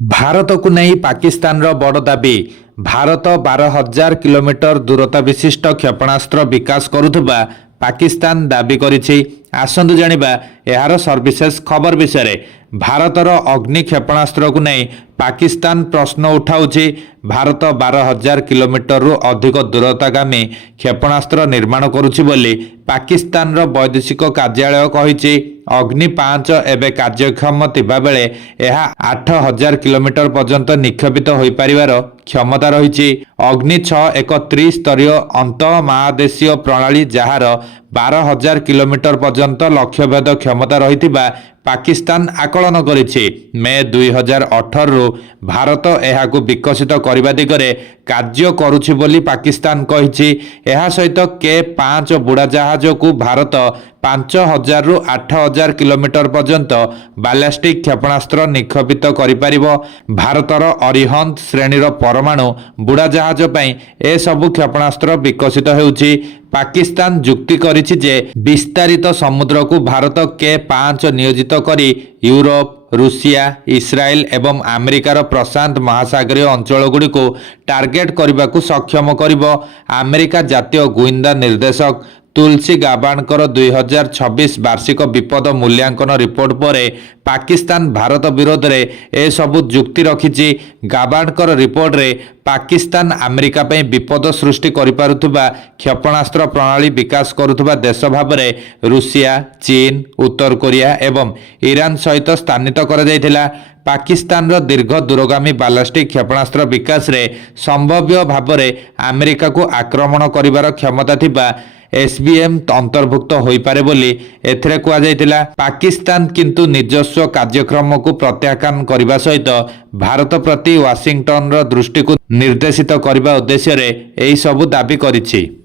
भारत को नहीं पाकिस्तान रो बड़ दाबी। भारत 12,000 किलोमीटर दूरता विशिष्ट क्षेपणास्त्र विकास करुवा पाकिस्तान दाबी करिछि। आसंतु जानिबा एहार सर्विसेस खबर विषय। भारतर अग्नि क्षेपणास्त्र को नहीं पाकिस्तान प्रश्न उठाउछि। भारत 12,000 किलोमीटर रु अधिक दूरतागामी क्षेपणास्त्र निर्माण करुछि बोली पाकिस्तान रो वैदेशिक कार्यालय कहिछि। अग्नि 5 एवं कार्यक्षम थिबा बेले एहा 8,000 किलोमीटर पर्यंत निक्षेपित होई परिवार क्षमता रही। अग्नि 6 एक त्रिस्तरीय अंत महादेशीय प्रणाली जार 12,000 किलोमीटर पर्यंत लक्ष्यभेद क्षमता रही पाकिस्तान आकलन करिछि। मे 2018 रु भारत एहाकु विकसित करने दिगरे कार्य करुछि बोली पाकिस्तान कहिछि। एहा सहित K5 बुड़ा जहाज को भारत 5,000 रु 8,000 किलोमीटर पर्यंत बालास्टिक क्षेपणास्त्र निक्षेपित करिपारिबो। भारतर अरिहंत श्रेणीर परमाणु बुड़ा जहाज पई ए सबु क्षेपणास्त्र विकसित हेउछि। पाकिस्तान जुक्ति करिछि जे विस्तारित समुद्र को भारत K5 नियोजित करी यूरोप, रूसिया, इस्राएल एवं अमेरिकार प्रशांत महासागरीय अंचल को टार्गेट करने को सक्षम करिबो। अमेरिका जातीय गुइंदा निर्देशक तुलसी गाबाणकर 2026 वार्षिक विपद मूल्यांकन रिपोर्ट पर पाकिस्तान भारत विरोध में ए सबु जुक्ति रखिछि। गाबाणकर रिपोर्ट रे पाकिस्तान अमेरिका पई विपद सृष्टि करिपारुथबा क्षेपणास्त्र प्रणाली विकास करुथबा देश भाबरे रूसिया, चीन, उत्तर कोरिया एवं ईरान सहित स्थानित करा जायथिला। पाकिस्तान रो दीर्घ दूरगामी बालास्टिक क्षेपणास्त्र विकास रे संभाव्य भाबरे अमेरिका को आक्रमण करिवार क्षमता थिबा SBM अंतर्भुक्त होई पारे बोली एथिरे कुआ जायतिला। पाकिस्तान किंतु निजस्व कार्यक्रम को प्रत्याख्यान करने सहित भारत प्रति वाशिंगटन रो दृष्टि को निर्देशित करने उद्देश्य रे एही सबु दाबी करिछि।